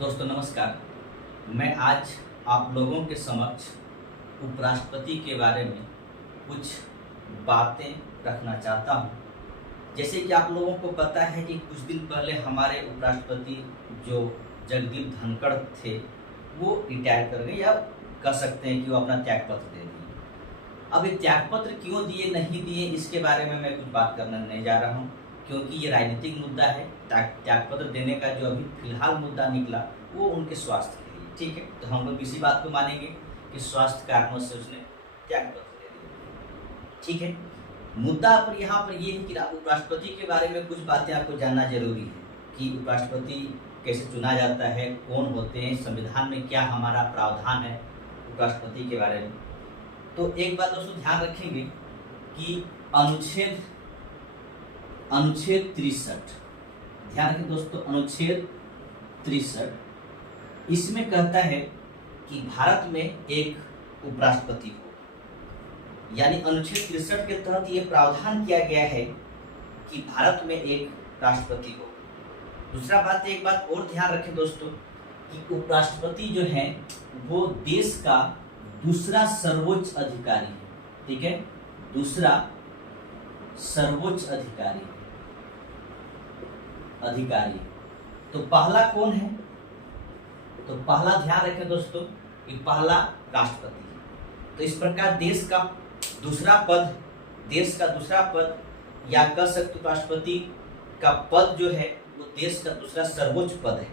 दोस्तों नमस्कार। मैं आज आप लोगों के समक्ष उपराष्ट्रपति के बारे में कुछ बातें रखना चाहता हूं। जैसे कि आप लोगों को पता है कि कुछ दिन पहले हमारे उपराष्ट्रपति जो जगदीप धनखड़ थे वो रिटायर कर गए, या कह सकते हैं कि वो अपना त्यागपत्र दे दिए। अब ये त्यागपत्र क्यों दिए नहीं दिए इसके बारे में मैं कुछ बात करने नहीं जा रहा हूँ, क्योंकि ये राजनीतिक मुद्दा है। त्यागपत्र देने का जो अभी फिलहाल मुद्दा निकला वो उनके स्वास्थ्य के लिए, ठीक है। तो हम लोग इसी बात को मानेंगे कि स्वास्थ्य कारणों से उसने त्यागपत्र दे दिया, ठीक है। मुद्दा पर यहाँ पर ये है कि उपराष्ट्रपति के बारे में कुछ बातें आपको जानना जरूरी है कि उपराष्ट्रपति कैसे चुना जाता है, कौन होते हैं, संविधान में क्या हमारा प्रावधान है उपराष्ट्रपति के बारे में। तो एक बात दोस्तों ध्यान रखेंगे कि अनुच्छेद 63, ध्यान रखें दोस्तों, अनुच्छेद 63 इसमें कहता है कि भारत में एक उपराष्ट्रपति हो। यानी अनुच्छेद 63 के तहत ये प्रावधान किया गया है कि भारत में एक राष्ट्रपति हो। दूसरा बात, एक बात और ध्यान रखें दोस्तों कि उपराष्ट्रपति जो है वो देश का दूसरा सर्वोच्च अधिकारी है, ठीक है। दूसरा सर्वोच्च अधिकारी तो पहला कौन है? तो पहला ध्यान रखें दोस्तों कि पहला राष्ट्रपति है। तो इस प्रकार देश का दूसरा पद या कह सकते राष्ट्रपति का पद जो है वो देश का दूसरा सर्वोच्च पद है,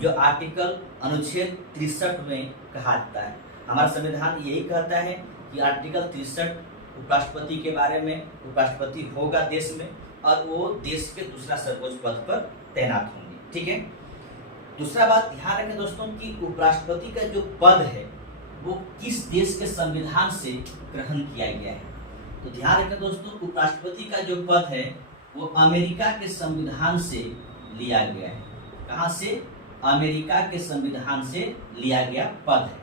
जो आर्टिकल अनुच्छेद 63 में कहा जाता है। हमारा संविधान यही कहता है कि आर्टिकल 63 उपराष्ट्रपति के बारे में, उपराष्ट्रपति होगा देश में और वो देश के दूसरा सर्वोच्च पद पर तैनात होंगे, ठीक है। दूसरा बात ध्यान रखें दोस्तों कि उपराष्ट्रपति का जो पद है वो किस देश के संविधान से ग्रहण किया गया है। तो ध्यान रखें दोस्तों, उपराष्ट्रपति का जो पद है वो अमेरिका के संविधान से लिया गया है। कहाँ से? अमेरिका के संविधान से लिया गया पद है।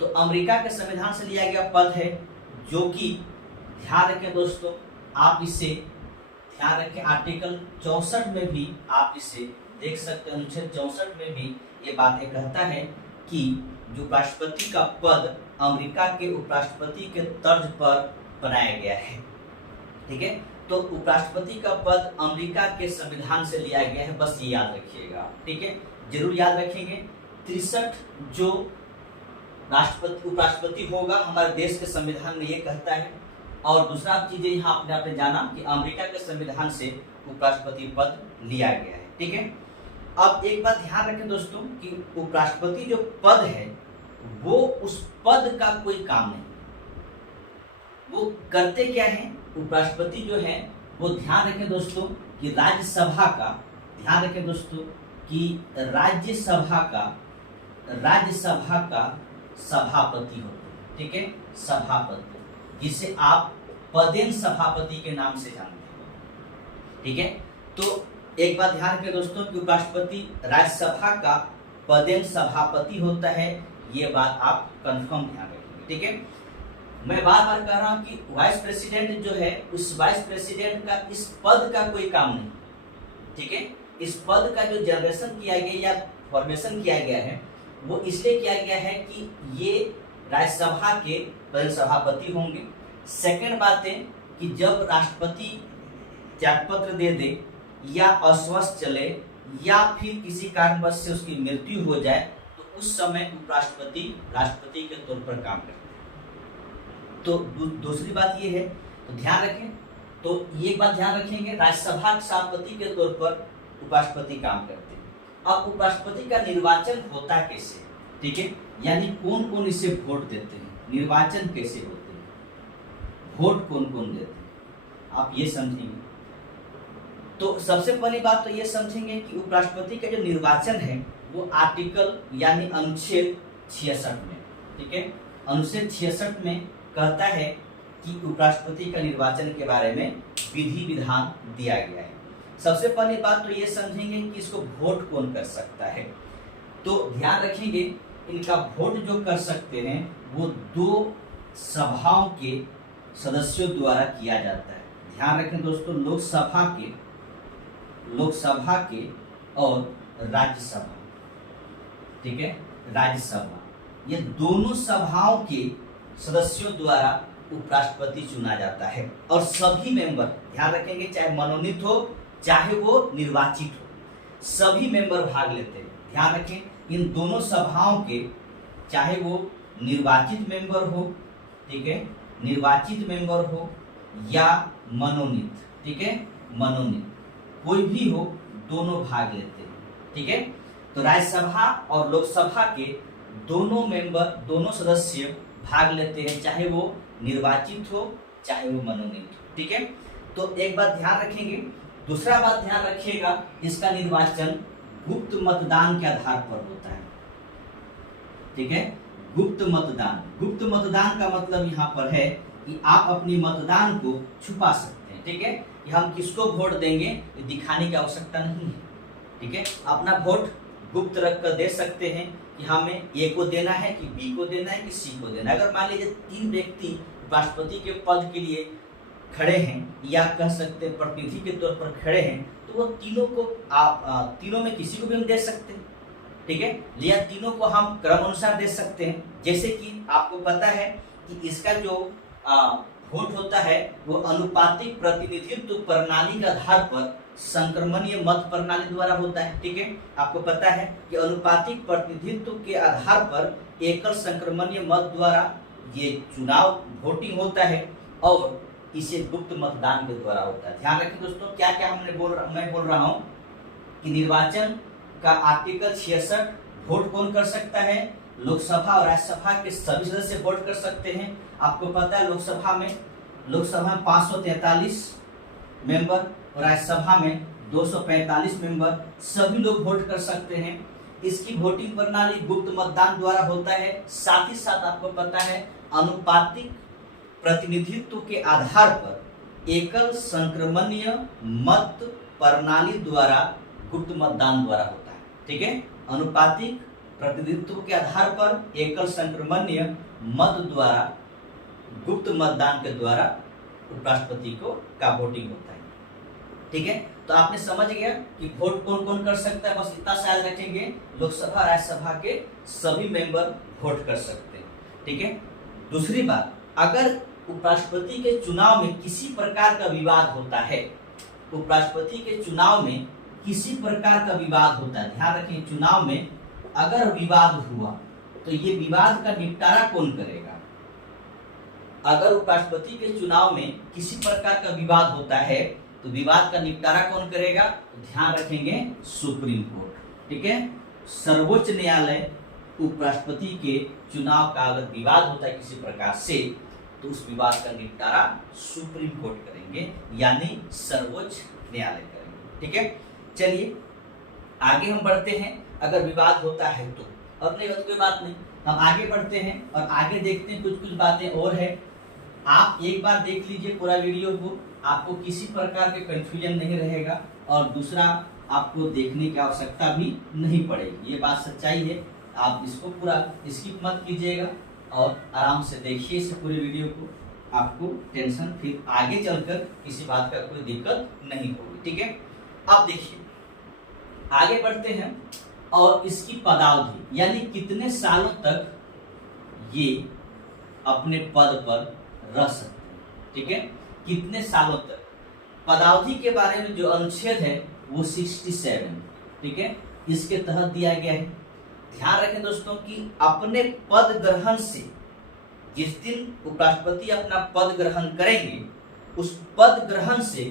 तो अमेरिका के संविधान से लिया गया पद है, जो कि ध्यान रखें दोस्तों, आप इसे ध्यान रखें, आर्टिकल 64 में भी आप इसे देख सकते हैं। अनुच्छेद 64 में भी ये बातें कहता है कि जो उपराष्ट्रपति का पद अमेरिका के उपराष्ट्रपति के तर्ज पर बनाया गया है, ठीक है। तो उपराष्ट्रपति का पद अमेरिका के संविधान से लिया गया है, बस ये याद रखिएगा, ठीक है। जरूर याद रखेंगे। 63 जो उपराष्ट्रपति होगा हमारे देश के संविधान में ये कहता है। और दूसरा चीजें यहाँ आपने जाना कि अमेरिका के संविधान से उपराष्ट्रपति पद लिया गया है, ठीक है। अब एक बात ध्यान रखें दोस्तों कि उपराष्ट्रपति जो पद है वो उस पद का कोई काम नहीं, वो करते क्या है उपराष्ट्रपति जो है वो, ध्यान रखें दोस्तों कि राज्यसभा का, ध्यान रखें दोस्तों कि राज्यसभा का सभापति होते हैं, ठीक है। सभापति, जिसे आप पदेन सभापति के नाम से जानते हैं, ठीक है। तो एक बात ध्यान रखें दोस्तों कि उपराष्ट्रपति राज्यसभा का पदेन सभापति होता है, ये बात आप कंफर्म ध्यान रखेंगे, ठीक है। मैं बार बार कह रहा हूं कि वाइस प्रेसिडेंट जो है उस वाइस प्रेसिडेंट का इस पद का कोई काम नहीं, ठीक है। इस पद का जो जनरेशन किया गया या फॉर्मेशन किया गया है वो इसलिए किया गया है कि ये राज्यसभा के पदेन सभापति होंगे। सेकंड बात है कि जब राष्ट्रपति त्यागपत्र दे दे या अस्वस्थ चले या फिर किसी कारणवश से उसकी मृत्यु हो जाए तो उस समय उपराष्ट्रपति राष्ट्रपति के तौर पर काम करते हैं। तो दूसरी बात ये है, तो ध्यान रखें, तो ये बात ध्यान रखेंगे, राज्यसभा के सभापति के तौर पर उपराष्ट्रपति काम करते हैं। अब उपराष्ट्रपति का निर्वाचन होता कैसे, ठीक है, यानी कौन कौन इसे वोट देते हैं, निर्वाचन कैसे होते हैं, वोट कौन कौन देते हैं, आप ये समझेंगे। तो सबसे पहली बात तो ये समझेंगे कि उपराष्ट्रपति का जो निर्वाचन है वो आर्टिकल यानी अनुच्छेद 66 में, ठीक है। अनुच्छेद 66 में कहता है कि उपराष्ट्रपति का निर्वाचन के बारे में विधि विधान दिया गया है। सबसे पहली बात तो ये समझेंगे कि इसको वोट कौन कर सकता है। तो ध्यान रखेंगे इनका वोट जो कर सकते हैं वो 2 सभाओं के सदस्यों द्वारा किया जाता है। ध्यान रखें दोस्तों, लोकसभा के और राज्यसभा, ठीक है, राज्यसभा, ये दोनों सभाओं के सदस्यों द्वारा उपराष्ट्रपति चुना जाता है। और सभी मेंबर, ध्यान रखेंगे, चाहे मनोनीत हो चाहे वो निर्वाचित हो, सभी मेंबर भाग लेते हैं। ध्यान रखें, इन दोनों सभाओं के, चाहे वो निर्वाचित मेंबर हो, ठीक है, निर्वाचित मेंबर हो या मनोनीत, ठीक है, मनोनीत कोई भी हो, दोनों भाग लेते हैं। ठीक है, तो राज्यसभा और लोकसभा के दोनों मेंबर, दोनों सदस्य भाग लेते हैं, चाहे वो निर्वाचित हो चाहे वो मनोनीत हो। ठीक है, तो एक बात ध्यान रखेंगे। दूसरा बात ध्यान रखिएगा, इसका निर्वाचन गुप्त मतदान के आधार पर होता है। ठीक है, गुप्त मतदान। गुप्त मतदान का मतलब यहाँ पर है कि आप अपनी मतदान को छुपा सकते हैं। ठीक है, कि हम किसको वोट देंगे ये दिखाने की आवश्यकता नहीं है। ठीक है, अपना वोट गुप्त रख कर दे सकते हैं कि हमें ए को देना है कि बी को देना है कि सी को देना है। अगर मान लीजिए 3 व्यक्ति राष्ट्रपति के पद के लिए खड़े हैं, या कह सकते हैं प्रतिनिधि के तौर पर खड़े हैं, तो वो तीनों को आप तीनों में किसी को भी हम दे सकते हैं। ठीक है, या तीनों को हम क्रम अनुसार दे सकते हैं। जैसे कि आपको पता है कि इसका जो वोट होता है वो अनुपातिक प्रतिनिधित्व प्रणाली के आधार पर संक्रमणीय मत प्रणाली द्वारा होता है। ठीक है, आपको पता है कि अनुपातिक प्रतिनिधित्व के आधार पर एकल संक्रमणीय मत द्वारा ये चुनाव वोटिंग होता है, और इसे गुप्त मतदान के द्वारा होता है। ध्यान रखें दोस्तों, क्या क्या मैं बोल रहा हूँ कि निर्वाचन का आर्टिकल 66 वोट कौन कर सकता है? लोकसभा और राज्यसभा के सभी सदस्य वोट कर सकते हैं। आपको पता है लोकसभा में 543 मेंबर और राज्यसभा में 245 मेंबर, सभी लोग वोट कर सकते हैं। इसकी वोटिंग प्रणाली गुप्त मतदान द्वारा होता है। साथ ही साथ आपको पता है अनुपातिक प्रतिनिधित्व के आधार पर एकल संक्रमणीय मत प्रणाली द्वारा गुप्त मतदान द्वारा होता है। ठीक है, अनुपातिक प्रतिनिधित्व के आधार पर एकल संक्रमणीय मत द्वारा गुप्त मतदान के द्वारा उपराष्ट्रपति का वोटिंग होता है। ठीक है, तो आपने समझ गया कि वोट कौन कौन कर सकता है। बस इतना ख्याल रखेंगे, लोकसभा राज्यसभा के सभी मेंबर वोट कर सकते हैं। ठीक है, दूसरी बात, अगर उपराष्ट्रपति के चुनाव में किसी प्रकार का विवाद होता है, उपराष्ट्रपति के चुनाव में किसी प्रकार का विवाद होता है, ध्यान रखें, चुनाव में अगर विवाद हुआ तो ये विवाद का निपटारा कौन करेगा? अगर उपराष्ट्रपति के चुनाव में किसी प्रकार का विवाद होता है तो विवाद का निपटारा कौन करेगा? तो ध्यान रखेंगे, सुप्रीम कोर्ट। ठीक है, सर्वोच्च न्यायालय उपराष्ट्रपति के चुनाव का अगर विवाद होता है किसी प्रकार से, तो उस विवाद का निपटारा सुप्रीम कोर्ट करेंगे, यानी सर्वोच्च न्यायालय करेंगे। ठीक है, चलिए आगे हम बढ़ते हैं। अगर विवाद होता है तो, अब नहीं कोई बात नहीं, हम आगे बढ़ते हैं और आगे देखते हैं कुछ बातें और है। आप एक बार देख लीजिए पूरा वीडियो को, आपको किसी प्रकार के कंफ्यूजन नहीं रहेगा, और दूसरा आपको देखने की आवश्यकता भी नहीं पड़ेगी। ये बात सच्चाई है, आप इसको पूरा स्किप मत कीजिएगा और आराम से देखिए इस पूरे वीडियो को, आपको टेंशन फिर आगे चलकर किसी बात का कोई दिक्कत नहीं होगी। ठीक है, अब देखिए आगे बढ़ते हैं, और इसकी पदावधि यानी कितने सालों तक ये अपने पद पर रह सकते हैं। ठीक है, कितने सालों तक, पदावधि के बारे में जो अनुच्छेद है वो 67, ठीक है, इसके तहत दिया गया है। ध्यान रखें दोस्तों कि अपने पद ग्रहण से, जिस दिन उपराष्ट्रपति अपना पद ग्रहण करेंगे, उस पद ग्रहण से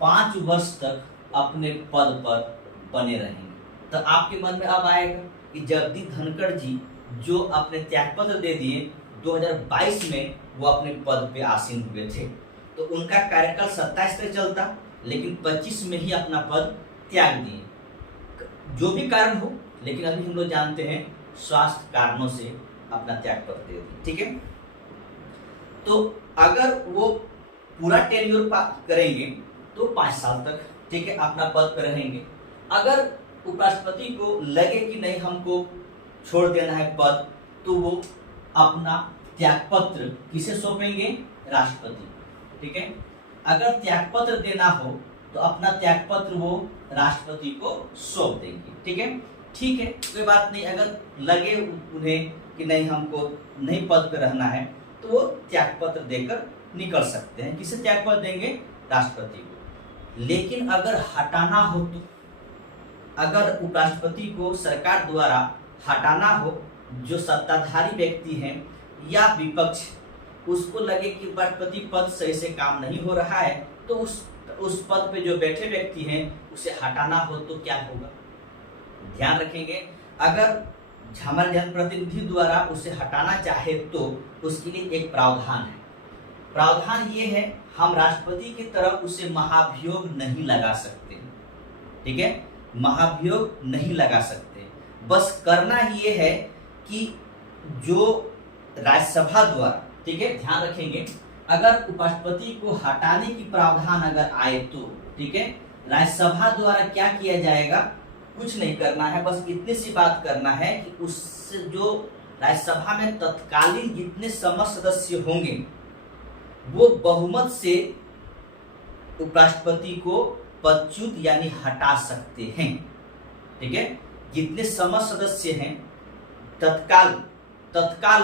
5 वर्ष तक अपने पद पर बने रहेंगे। तो आपके मन में अब आएगा कि जगदीप धनखड़ जी जो अपने त्यागपत्र दे दिए 2022 में, वो अपने पद पे आसीन हुए थे, तो उनका कार्यकाल 27 तक चलता, लेकिन 25 में ही अपना पद त्याग दिए, जो भी कारण हो। लेकिन अभी हम लोग जानते हैं स्वास्थ्य कारणों से अपना त्यागपत्र दे दिए। ठीक है, तो अगर वो पूरा टेन्योर करेंगे तो 5 साल तक, ठीक है, अपना पद पर रहेंगे। अगर उपराष्ट्रपति को लगे कि नहीं हमको छोड़ देना है पद, तो वो अपना त्यागपत्र किसे सौंपेंगे? राष्ट्रपति। ठीक है, अगर त्यागपत्र देना हो तो अपना त्यागपत्र वो राष्ट्रपति को सौंप देंगे। ठीक है, ठीक है, कोई बात नहीं। अगर लगे उन्हें कि नहीं हमको नहीं पद पे रहना है तो वो त्याग पत्र देकर निकल सकते हैं। किसे त्याग पत्र देंगे? राष्ट्रपति को। लेकिन अगर हटाना हो तो, अगर उपराष्ट्रपति को सरकार द्वारा हटाना हो, जो सत्ताधारी व्यक्ति हैं या विपक्ष, उसको लगे कि राष्ट्रपति पद सही से काम नहीं हो रहा है तो उस पद पे जो बैठे व्यक्ति हैं उसे हटाना हो तो क्या होगा? ध्यान रखेंगे, अगर हमारे जनप्रतिनिधि द्वारा उसे हटाना चाहे तो उसके लिए एक प्रावधान है। प्रावधान ये है, हम राष्ट्रपति की तरफ उसे महाभियोग नहीं लगा सकते, ठीक है, महाभियोग नहीं लगा सकते। बस करना ये है कि जो राज्यसभा द्वारा, ठीक है, ध्यान रखेंगे, अगर उपराष्ट्रपति को हटाने की प्रावधान अगर आए तो, ठीक है, राज्यसभा द्वारा क्या किया जाएगा? कुछ नहीं करना है, बस इतनी सी बात करना है कि उससे जो राज्यसभा में तत्कालीन जितने समस्त सदस्य होंगे वो बहुमत से उपराष्ट्रपति को पदच्युत यानी हटा सकते हैं, ठीक है। जितने समस्त सदस्य हैं तत्काल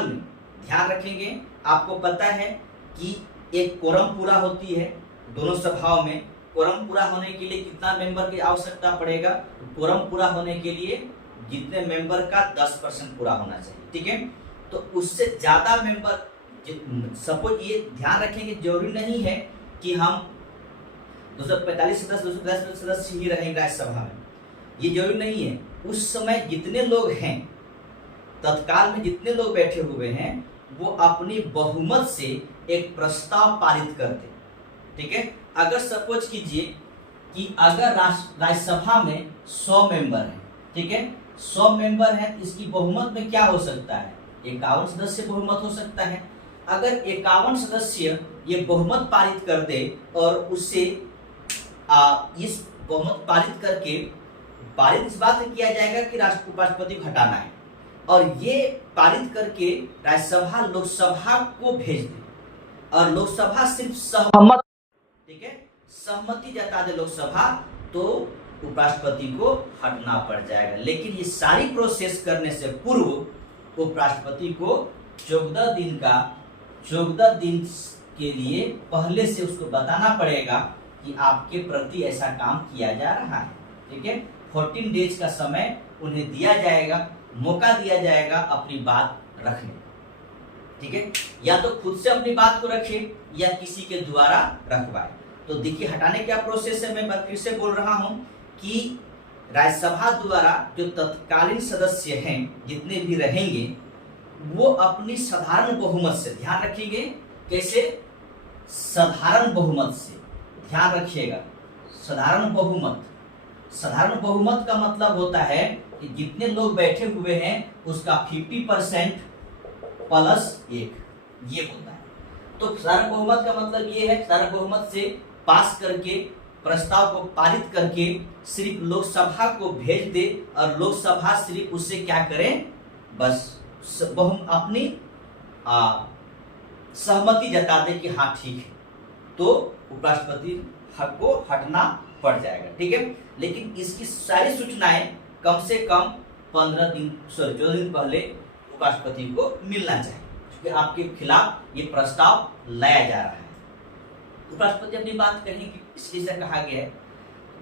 में, ध्यान रखेंगे, आपको पता है कि एक कोरम पूरा होती है दोनों सभाओं में। कोरम पूरा होने के लिए कितना मेंबर की आवश्यकता पड़ेगा? कोरम पूरा होने के लिए जितने मेंबर का 10% पूरा होना चाहिए, ठीक है। तो उससे ज्यादा मेंबर, सपोज ये ध्यान रखेंगे, जरूरी नहीं है कि हम 245 सदस्य 210 सदस्य ही रहेंगे राज्यसभा में, ये जरूरी नहीं है। उस समय जितने लोग हैं, तत्काल में जितने लोग बैठे हुए हैं, वो अपनी बहुमत से एक प्रस्ताव पारित करते, ठीक है। अगर सपोज कीजिए कि अगर राज्यसभा में 100 मेंबर हैं, ठीक है, 100 मेंबर हैं, इसकी बहुमत में क्या हो सकता है? 51 सदस्य बहुमत हो सकता है। अगर 51 सदस्य ये बहुमत पारित कर दे और उससे इस बहुमत पारित करके पारित इस बात में किया जाएगा कि उपराष्ट्रपति को हटाना है, और ये पारित करके राज्यसभा लोकसभा को भेज दे और लोकसभा सिर्फ सहमत, ठीक है, सहमति जता दे लोकसभा, तो उपराष्ट्रपति को हटना पड़ जाएगा। लेकिन ये सारी प्रोसेस करने से पूर्व उपराष्ट्रपति को 14 दिन के लिए पहले से उसको बताना पड़ेगा कि आपके प्रति ऐसा काम किया जा रहा है, ठीक है। 14 डेज का समय उन्हें दिया जाएगा, मौका दिया जाएगा अपनी बात रखने, ठीक है। या तो खुद से अपनी बात को रखे या किसी के द्वारा रखवाए। तो देखिए हटाने क्या प्रोसेस है, मैं फिर से बोल रहा हूं कि राज्यसभा द्वारा जो तत्कालीन सदस्य हैं जितने भी रहेंगे, वो अपनी साधारण बहुमत से, ध्यान रखिएगा कैसे, साधारण बहुमत से, ध्यान रखिएगा, साधारण बहुमत का मतलब होता है कि जितने लोग बैठे हुए हैं उसका 50% +1 ये होता है। तो साधारण बहुमत का मतलब ये है, साधारण बहुमत से पास करके प्रस्ताव को पारित करके सिर्फ लोकसभा को भेज दे और लोकसभा सिर्फ उससे क्या करे, बस अपनी सहमति जता दे कि हाँ ठीक है, तो उपराष्ट्रपति को हटना पड़ जाएगा, ठीक है। लेकिन इसकी सारी सूचनाएं कम से कम 14 दिन पहले उपराष्ट्रपति को मिलना चाहिए, क्योंकि आपके खिलाफ ये प्रस्ताव लाया जा रहा है। उपराष्ट्रपति अपनी बात कहेंगे, इसलिए से कहा गया है।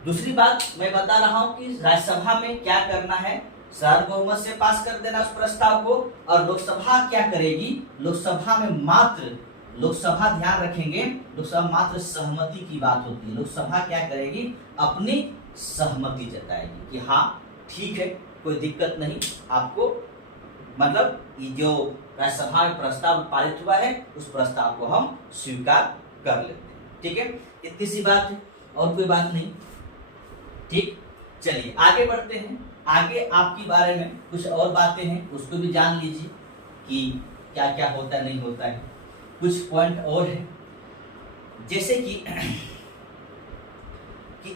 दूसरी बात मैं बता रहा हूं कि राज्यसभा में क्या करना है, साधारण बहुमत से पास कर देना उस प्रस्ताव को, और लोकसभा क्या करेगी, लोकसभा में मात्र, लोकसभा ध्यान रखेंगे, लोकसभा मात्र सहमति की बात होती है। लोकसभा क्या करेगी, अपनी सहमति जताएगी कि हाँ ठीक है, कोई दिक्कत नहीं, आपको मतलब ये जो राज्यसभा में प्रस्ताव पारित हुआ है उस प्रस्ताव को हम स्वीकार कर लेते हैं, ठीक है। इतनी सी बात है, और कोई बात नहीं, ठीक। चलिए आगे बढ़ते हैं। आगे आपके बारे में कुछ और बातें हैं, उसको भी जान लीजिए कि क्या क्या होता है नहीं होता है। कुछ पॉइंट और है, जैसे कि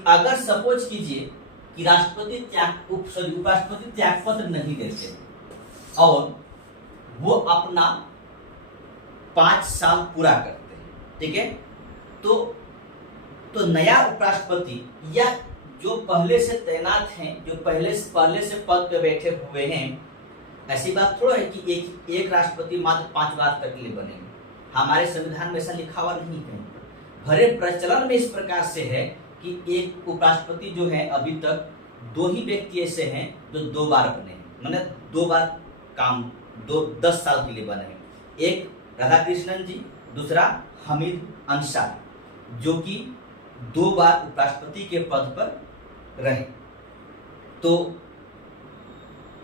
अगर सपोज कीजिए कि उपराष्ट्रपति त्यागपत्र नहीं देते और वो अपना 5 साल पूरा करते हैं, ठीक है, तो नया उपराष्ट्रपति या जो पहले से तैनात हैं, जो पहले से पद पे बैठे हुए हैं, ऐसी बात थोड़ा है कि एक राष्ट्रपति मात्र 5 बार तक के लिए बनेंगे। हमारे संविधान में ऐसा लिखा हुआ नहीं है। भरे प्रचलन में इस प्रकार से है कि एक उपराष्ट्रपति जो है अभी तक 2 ही व्यक्ति ऐसे हैं जो 2 बार बने हैं, मैंने 2 बार काम 10 साल के लिए बने हैं। एक राधाकृष्णन जी, दूसरा हामिद अंसारी, जो कि 2 बार उपराष्ट्रपति के पद पर रहे। तो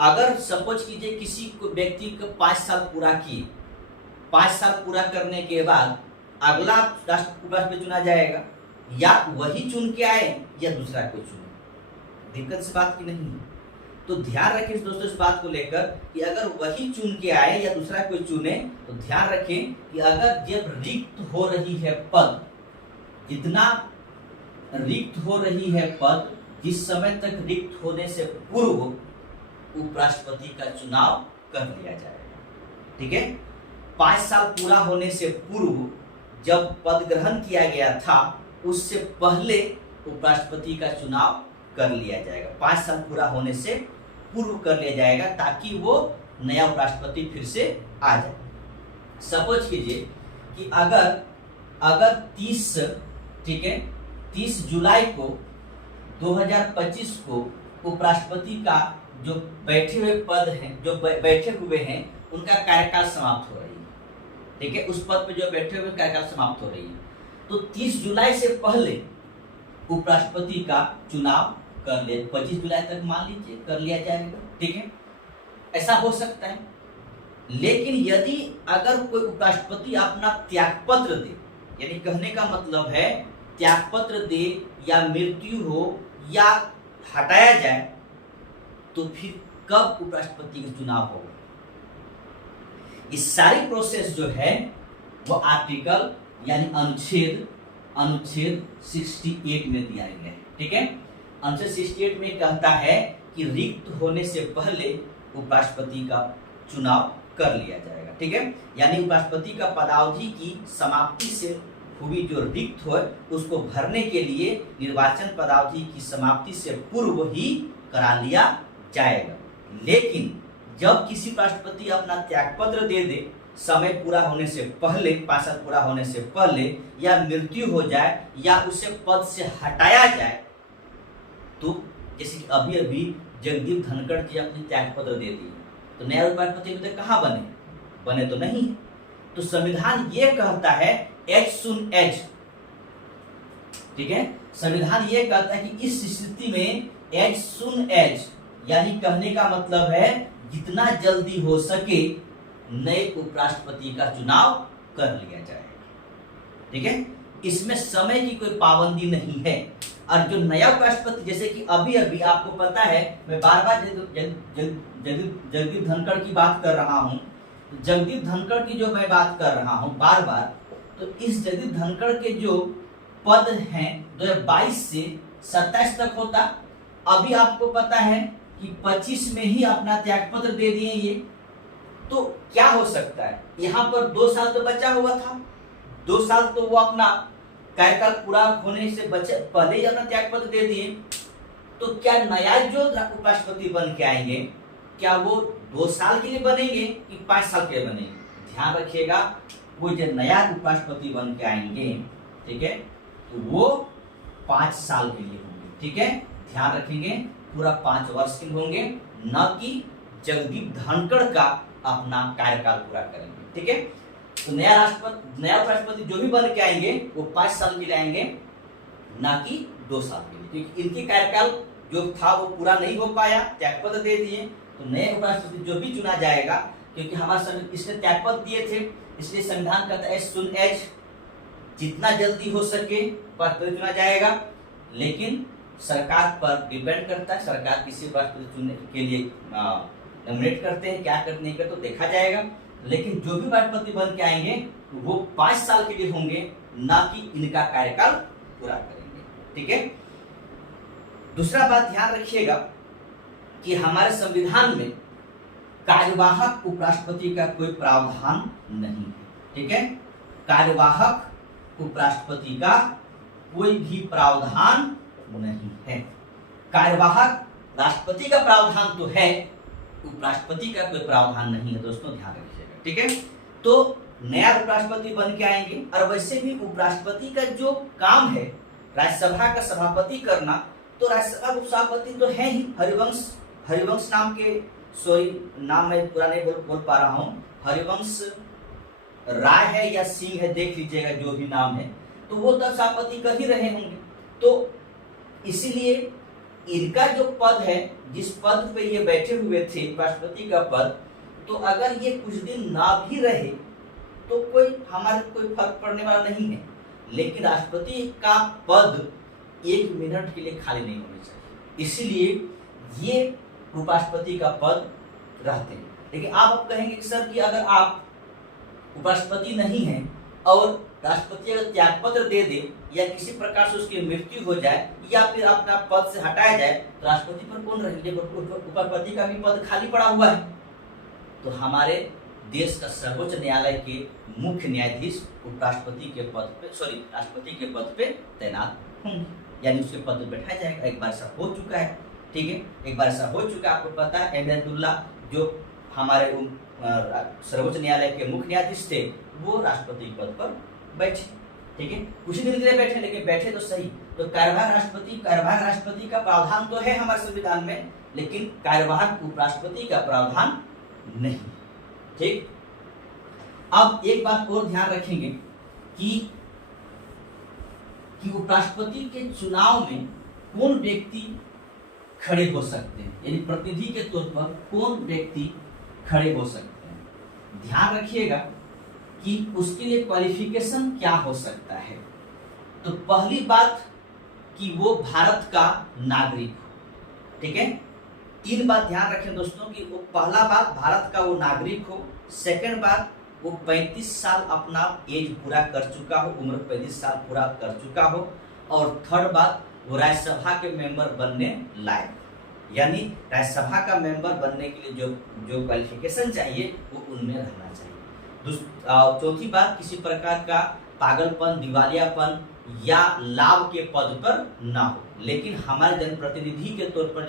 अगर सपोज कीजिए किसी को व्यक्ति को 5 साल पूरा किए, 5 साल पूरा करने के बाद अगला उपराष्ट्रपति चुना जाएगा, या वही चुन के आए या दूसरा कोई चुने, दिक्कत से बात की नहीं है। तो ध्यान रखें दोस्तों इस बात को लेकर कि अगर वही चुन के आए या दूसरा कोई चुने, तो ध्यान रखें कि अगर जब रिक्त हो रही है पद, जितना रिक्त हो रही है पद, जिस समय तक रिक्त होने से पूर्व उपराष्ट्रपति का चुनाव कर लिया जाएगा। ठीक है, 5 साल पूरा होने से पूर्व जब पद ग्रहण किया गया था, उससे पहले उपराष्ट्रपति का चुनाव कर लिया जाएगा। 5 साल पूरा होने से पूर्व कर लिया जाएगा, ताकि वो नया उपराष्ट्रपति फिर से आ जाए। सपोज कीजिए कि अगर 30 जुलाई को 2025 को उपराष्ट्रपति का जो बैठे हुए पद हैं, जो बैठे हुए हैं, उनका कार्यकाल समाप्त हो रही है। ठीक है, उस पद पे जो बैठे हुए कार्यकाल समाप्त हो रही है, तो 30 जुलाई से पहले उपराष्ट्रपति का चुनाव कर ले, 25 जुलाई तक मान लीजिए कर लिया जाएगा। ठीक है, ऐसा हो सकता है। लेकिन यदि अगर कोई उपराष्ट्रपति अपना त्यागपत्र दे, यानी कहने का मतलब है त्यागपत्र दे या मृत्यु हो या हटाया जाए, तो फिर कब उपराष्ट्रपति का चुनाव होगा? इस सारी प्रोसेस जो है वो आर्टिकल यानी अनुच्छेद 68 में दिया गया है। ठीक है, अनुच्छेद 68 में कहता है कि रिक्त होने से पहले उपराष्ट्रपति का चुनाव कर लिया जाएगा। ठीक है, यानी उपराष्ट्रपति का पदावधि की समाप्ति से हुई जो रिक्त हो, उसको भरने के लिए निर्वाचन पदावधि की समाप्ति से पूर्व ही करा लिया जाएगा। लेकिन जब किसी राष्ट्रपति अपना त्यागपत्र दे दे समय पूरा होने से पहले, 5 साल पूरा होने से पहले, या मृत्यु हो जाए या उसे पद से हटाया जाए, तो जैसे कि अभी जगदीप धनखड़ जी अपनी त्यागपत्र दे दिए, तो नया उपराष्ट्रपति कहाँ बने तो नहीं। तो संविधान ये कहता है एच सुन एच। ठीक है, संविधान ये कहता है कि इस स्थिति में एच सुन एच, यानी कहने का मतलब है जितना जल्दी हो सके नए उपराष्ट्रपति का चुनाव कर लिया जाएगा। ठीक है, इसमें समय की कोई पाबंदी नहीं है। और जो नया उपराष्ट्रपति, जैसे कि अभी आपको पता है, मैं बार बार जगदीप धनखड़ की बात कर रहा हूं, जगदीप धनखड़ की जो मैं बात कर रहा हूं बार बार, तो इस जगदीप धनखड़ के जो पद हैं 2022 से 27 तक होता। अभी आपको पता है कि 25 में ही अपना त्यागपत्र दे दिए ये, तो क्या हो सकता है, यहाँ पर 2 साल तो बचा हुआ था, 2 साल तो वो अपना कार्यकाल पूरा होने से पहले ही अपना त्यागपत्र दे दिए। तो क्या नया जो उपराष्ट्रपति बन के आएंगे, क्या वो 2 साल के लिए बनेंगे कि 5 साल के लिए बनेंगे? ध्यान रखिएगा, वो जो नया उपराष्ट्रपति बन के आएंगे, ठीक है, तो वो 5 साल के लिए होंगे। ठीक है, ध्यान रखेंगे, पूरा 5 वर्ष के होंगे, न कि जगदीप धनखड़ का अपना कार्यकाल पूरा करेंगे। ठीक है, तो नया उपराष्ट्रपति जो भी बन के आएंगे वो 5 साल के लिए आएंगे, ना कि 2 साल के लिए, क्योंकि इनके कार्यकाल जो था वो पूरा नहीं हो पाया, त्यागपत्र दे दिए। तो नए उपराष्ट्रपति जो भी चुना जाएगा, क्योंकि हमारा इसने त्यागपत्र दिए थे, इसलिए संविधान कहता है सुन एज, जितना जल्दी हो सके उपराष्ट्रपति चुना जाएगा। लेकिन सरकार पर डिपेंड करता है, सरकार किसी उपराष्ट्रपति चुनने के लिए नॉमिनेट करते हैं, क्या करने का तो देखा जाएगा। लेकिन जो भी राष्ट्रपति बन के आएंगे वो 5 साल के लिए होंगे, ना कि इनका कार्यकाल पूरा करेंगे। ठीक है, दूसरा बात ध्यान रखिएगा कि हमारे संविधान में कार्यवाहक उपराष्ट्रपति का कोई प्रावधान नहीं है। ठीक है, कार्यवाहक उपराष्ट्रपति का कोई भी प्रावधान नहीं है। कार्यवाहक राष्ट्रपति का प्रावधान तो है, उपराष्ट्रपति का कोई प्रावधान नहीं है दोस्तों, ध्यान रखिएगा। ठीक है, तो नया उपराष्ट्रपति बन के आएंगे। और वैसे भी उपराष्ट्रपति का जो काम है राज्यसभा का सभापति करना, तो राज्यसभा का सभापति तो है ही हरिवंश नाम के, सॉरी नाम मैं पूरा नहीं बोल पा रहा हूँ, हरिवंश राय है या सिंह है, देख लीजिएगा जो भी नाम है, तो वो तब सभापति कर ही रहे होंगे। तो इसीलिए इनका जो पद है, जिस पद पे ये बैठे हुए थे राष्ट्रपति का पद, तो अगर ये कुछ दिन ना भी रहे तो हमारे कोई फर्क पड़ने वाला नहीं है। लेकिन राष्ट्रपति का पद 1 मिनट के लिए खाली नहीं होना चाहिए, इसीलिए ये उपराष्ट्रपति का पद रहते हैं। लेकिन आप अब कहेंगे कि सर कि अगर आप उपराष्ट्रपति नहीं हैं और राष्ट्रपति अगर त्यागपत्र दे दे या किसी प्रकार से उसकी मृत्यु हो जाए या फिर अपना पद से हटाया जाए, तो राष्ट्रपति पर कौन रहेंगे? उपराष्ट्रपति का भी पद खाली पड़ा हुआ है। तो हमारे देश का सर्वोच्च न्यायालय के मुख्य न्यायाधीश उपराष्ट्रपति के पद पे, सॉरी राष्ट्रपति के पद पे तैनात होंगे, यानी उसके पद पर बैठाया जाएगा। एक बार ऐसा हो चुका है, ठीक है, एक बार ऐसा हो चुका है, आपको पता है। अहमदुल्ला जो हमारे सर्वोच्च न्यायालय के मुख्य न्यायाधीश थे, वो राष्ट्रपति पद पर बैठे, ठीक है, कुछ दिन के लिए बैठे, लेकिन बैठे तो सही। तो कार्यवाहक राष्ट्रपति का प्रावधान तो है हमारे संविधान में, लेकिन कार्यवाहक उपराष्ट्रपति का प्रावधान नहीं। ठीक, अब एक बात और ध्यान रखेंगे कि उपराष्ट्रपति के चुनाव में कौन व्यक्ति खड़े हो सकते हैं, यानी प्रतिनिधि के तौर पर कौन व्यक्ति खड़े हो सकते हैं। ध्यान रखिएगा कि उसके लिए क्वालिफिकेशन क्या हो सकता है। तो पहली बात कि वो भारत का नागरिक हो, ठीक है। 3 बात ध्यान रखें दोस्तों कि वो पहला बात भारत का वो नागरिक हो, सेकंड बात वो 35 साल अपना एज पूरा कर चुका हो, उम्र 35 साल पूरा कर चुका हो, और थर्ड बात वो राज्यसभा के मेंबर बनने लायक, यानी राज्यसभा का मेंबर बनने के लिए जो क्वालिफिकेशन चाहिए वो उनमें रहना चाहिए। चौथी बात, किसी प्रकार का पागलपन, दिवालियापन या लाभ के पद पर ना हो। लेकिन हमारे जनप्रतिनिधि के तौर पर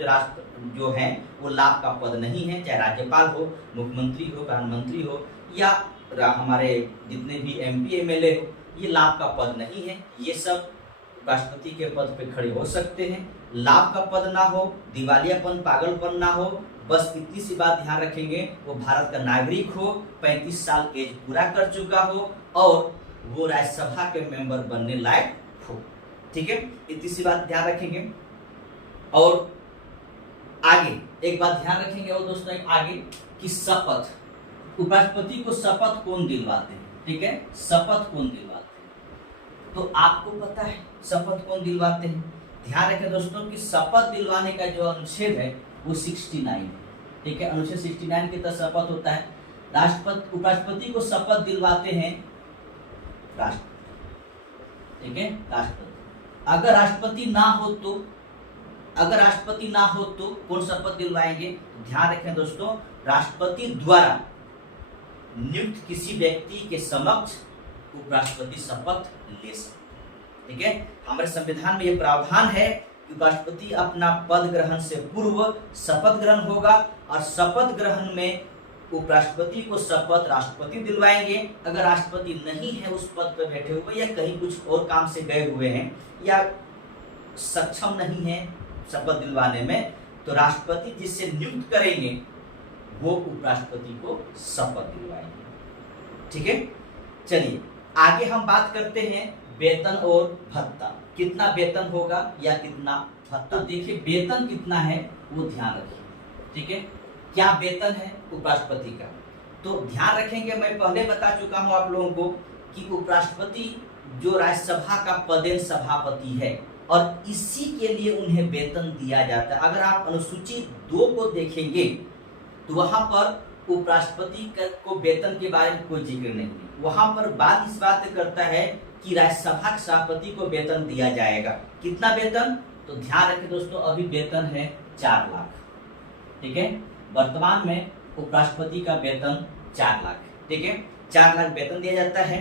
जो है वो लाभ का पद नहीं है, चाहे राज्यपाल हो, मुख्यमंत्री हो, प्रधानमंत्री हो या हमारे जितने भी MP MLA हो, ये लाभ का पद नहीं है। ये सब राष्ट्रपति के पद पे खड़े हो सकते हैं। लाभ का पद ना हो, दिवालियापन, पागलपन ना हो, बस इतनी सी बात ध्यान रखेंगे, वो भारत का नागरिक हो, 35 साल एज पूरा कर चुका हो और वो राज्यसभा के मेंबर बनने लायक हो, ठीक है, इतनी सी बात ध्यान रखेंगे। और आगे एक बात ध्यान रखेंगे और दोस्तों आगे कि शपथ, उपराष्ट्रपति को शपथ कौन दिलवाते हैं, ठीक है, शपथ कौन दिलवाते हैं, तो आपको पता है शपथ कौन दिलवाते हैं। ध्यान रखें दोस्तों कि शपथ दिलवाने का जो अनुच्छेद है वो 69 है, ठीक है, अनुच्छेद 69 के तहत शपथ होता है। उपराष्ट्रपति को शपथ दिलवाते हैं राष्ट्रपति, ठीक है, राष्ट्रपति। अगर राष्ट्रपति ना हो तो कौन शपथ दिलवाएंगे? ध्यान रखें दोस्तों, राष्ट्रपति द्वारा नियुक्त किसी व्यक्ति के समक्ष उपराष्ट्रपति शपथ ले सकते, ठीक है। हमारे संविधान में यह प्रावधान है कि उपराष्ट्रपति अपना पद ग्रहण से पूर्व शपथ ग्रहण होगा और शपथ ग्रहण में उपराष्ट्रपति को शपथ राष्ट्रपति दिलवाएंगे। अगर राष्ट्रपति नहीं है उस पद पर बैठे हुए या कहीं कुछ और काम से गए हुए हैं या सक्षम नहीं है शपथ दिलवाने में, तो राष्ट्रपति जिससे नियुक्त करेंगे वो उपराष्ट्रपति को शपथ दिलवाएंगे, ठीक है। चलिए आगे हम बात करते हैं वेतन और भत्ता, कितना वेतन होगा या कितना भत्ता। तो देखिए वेतन कितना है वो ध्यान रखिए, ठीक है, क्या वेतन है उपराष्ट्रपति का, तो ध्यान रखेंगे। मैं पहले बता चुका हूं आप लोगों को कि उपराष्ट्रपति जो राज्यसभा का पदेन सभापति है और इसी के लिए उन्हें वेतन दिया जाता है। अगर आप अनुसूची 2 को देखेंगे तो वहां पर उपराष्ट्रपति को वेतन के बारे में कोई जिक्र नहीं है, वहां पर बात इस बात करता है कि राज्यसभा के सभापति को वेतन दिया जाएगा। कितना वेतन, तो ध्यान रखें दोस्तों, अभी वेतन है 4 लाख, ठीक है, वर्तमान में उपराष्ट्रपति का वेतन 4 लाख, ठीक है, 4 लाख वेतन दिया जाता है,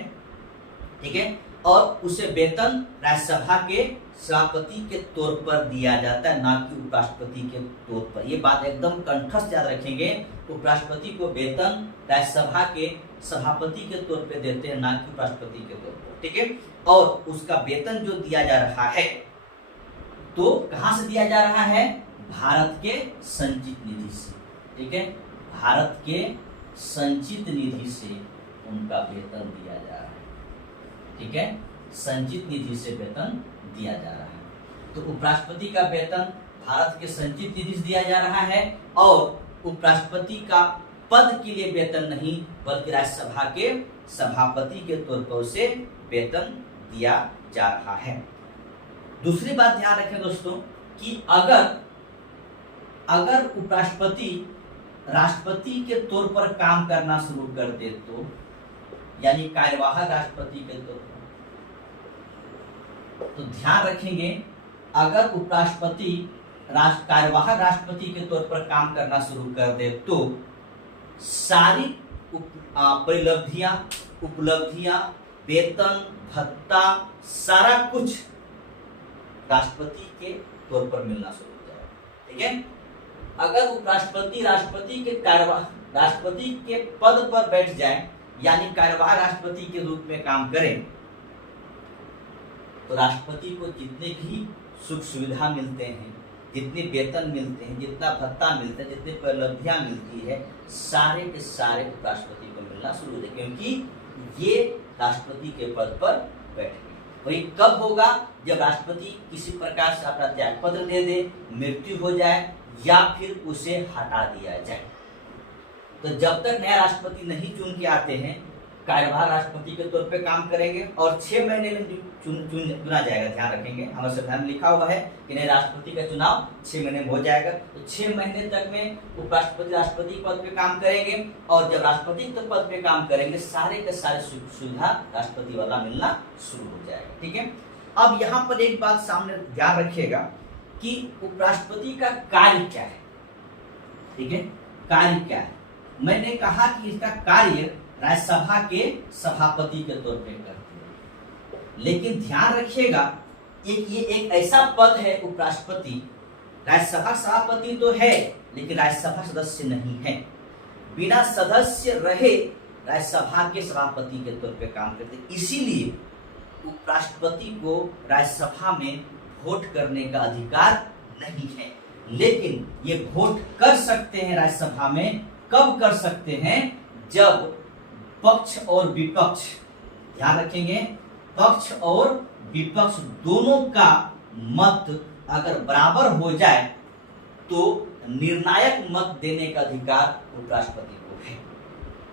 ठीक है। और उसे वेतन राज्यसभा के सभापति के तौर पर दिया जाता है, ना कि उपराष्ट्रपति के तौर पर। ये बात एकदम कंठस्थ याद रखेंगे, उपराष्ट्रपति को वेतन राज्यसभा के सभापति के तौर पे देते हैं, ना कि उपराष्ट्रपति के तौर पर, ठीक है। और उसका वेतन जो दिया जा रहा है तो कहां से दिया जा रहा है, भारत के संचित निधि से, ठीक है, भारत के संचित निधि से उनका वेतन दिया जा रहा है, ठीक है, संचित निधि से वेतन दिया जा रहा है। तो उपराष्ट्रपति का वेतन भारत के संचित निधि से दिया जा रहा है, और उपराष्ट्रपति का पद के लिए वेतन नहीं बल्कि राज्यसभा के सभापति के तौर पर उसे वेतन दिया जा रहा है। दूसरी बात ध्यान रखें दोस्तों कि अगर उपराष्ट्रपति राष्ट्रपति के तौर पर काम करना शुरू कर दे तो, यानी कार्यवाहक राष्ट्रपति के तौर पर, तो ध्यान रखेंगे अगर उपराष्ट्रपति कार्यवाहक राष्ट्रपति के तौर पर काम करना शुरू कर दे तो सारी उपलब्धियां, वेतन, भत्ता, सारा कुछ राष्ट्रपति के तौर पर मिलना शुरू हो जाएगा, ठीक है। अगर उपराष्ट्रपति राष्ट्रपति के पद पर बैठ जाए, यानी कार्यवाहक राष्ट्रपति के रूप में काम करें, तो राष्ट्रपति को जितने भी सुख सुविधा मिलते हैं, जितने वेतन मिलते हैं, जितना भत्ता मिलता है, जितनी उपलब्धियां मिलती है, सारे के सारे राष्ट्रपति को मिलना शुरू हो जाए, क्योंकि ये राष्ट्रपति के पद पर बैठे। वही कब होगा, जब राष्ट्रपति किसी प्रकार से अपना त्यागपत्र दे दे, मृत्यु हो जाए या फिर उसे हटा दिया जाए। तो जब तक नया राष्ट्रपति नहीं चुन के आते हैं, कार्यवाहक राष्ट्रपति के तौर पे काम करेंगे और 6 महीने में चुना जाएगा। ध्यान रखेंगे, हमारे संविधान में लिखा हुआ है कि नए राष्ट्रपति का चुनाव 6 महीने में हो जाएगा। तो 6 महीने तक में उपराष्ट्रपति राष्ट्रपति पद पे काम करेंगे, और जब राष्ट्रपति पद पे काम करेंगे, सारे के सारे सुविधा राष्ट्रपति वाला मिलना शुरू हो जाएगा, ठीक है। अब यहाँ पर एक बात सामने ध्यान रखिएगा कि उपराष्ट्रपति का कार्य क्या है, ठीक है, कार्य क्या है। मैंने कहा कि इसका कार्य राज्यसभा के सभापति के तौर पे करते हैं, लेकिन ध्यान रखिएगा ये एक ऐसा पद है उपराष्ट्रपति, राज्यसभा सभापति तो है लेकिन राज्यसभा सदस्य नहीं है। बिना सदस्य रहे राज्यसभा के सभापति के तौर पे काम करते हैं। इसीलिए उपराष्ट्रपति को राज्यसभा में वोट करने का अधिकार नहीं है, लेकिन ये वोट कर सकते हैं राज्यसभा में। कब कर सकते हैं, जब पक्ष और विपक्ष, ध्यान रखेंगे, पक्ष और विपक्ष दोनों का मत अगर बराबर हो जाए तो निर्णायक मत देने का अधिकार उपराष्ट्रपति को है,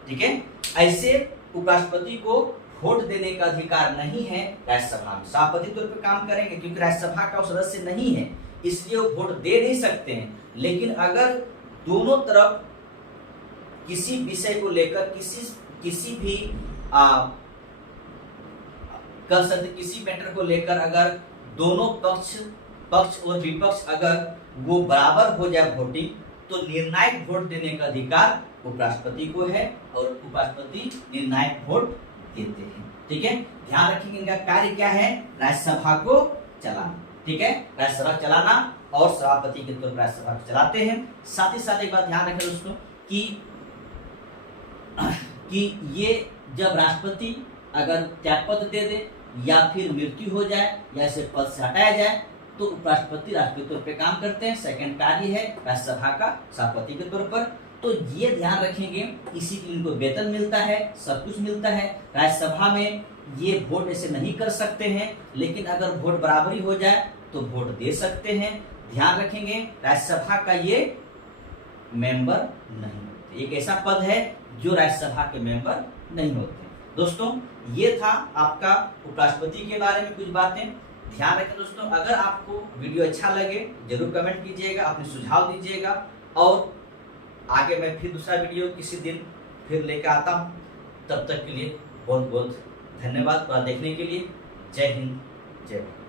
ठीक है। ऐसे उपराष्ट्रपति को वोट देने का अधिकार नहीं है राज्यसभा में। सभापति तौर पर काम करेंगे क्योंकि राज्यसभा का सदस्य नहीं है, इसलिए वो वोट दे नहीं सकते हैं। लेकिन अगर दोनों तरफ किसी विषय को लेकर किसी भी कर सकते, किसी मैटर को लेकर अगर दोनों पक्ष और विपक्ष अगर वो बराबर हो जाए वोटिंग, तो निर्णायक वोट देने का अधिकार उपराष्ट्रपति को है और उपराष्ट्रपति निर्णायक वोट देते हैं, ठीक है। ध्यान रखेंगे इनका कार्य क्या है, राज्यसभा को चलाना, ठीक है, राज्यसभा चलाना और सभापति के तौर पर राज्यसभा को चलाते हैं। साथ ही साथ एक बात ध्यान रखें दोस्तों कि ये जब राष्ट्रपति अगर त्यागपत्र दे दे या फिर मृत्यु हो जाए या इसे पद से हटाया जाए, तो उपराष्ट्रपति राष्ट्रपति तौर पे काम करते हैं। सेकंड कार्य है राज्यसभा का सभापति के तौर पर। तो ये ध्यान रखेंगे, इसी के लिए इनको वेतन मिलता है, सब कुछ मिलता है। राज्यसभा में ये वोट ऐसे नहीं कर सकते हैं, लेकिन अगर वोट बराबरी हो जाए तो वोट दे सकते हैं। ध्यान रखेंगे, राज्यसभा का ये मेंबर नहीं होते, एक ऐसा पद है जो राज्यसभा के मेंबर नहीं होते। दोस्तों, ये था आपका उपराष्ट्रपति के बारे में कुछ बातें। ध्यान रखें दोस्तों, अगर आपको वीडियो अच्छा लगे जरूर कमेंट कीजिएगा, अपने सुझाव दीजिएगा, और आगे मैं फिर दूसरा वीडियो किसी दिन फिर लेकर आता हूँ। तब तक के लिए बहुत बहुत धन्यवाद पूरा देखने के लिए। जय हिंद, जय भारत।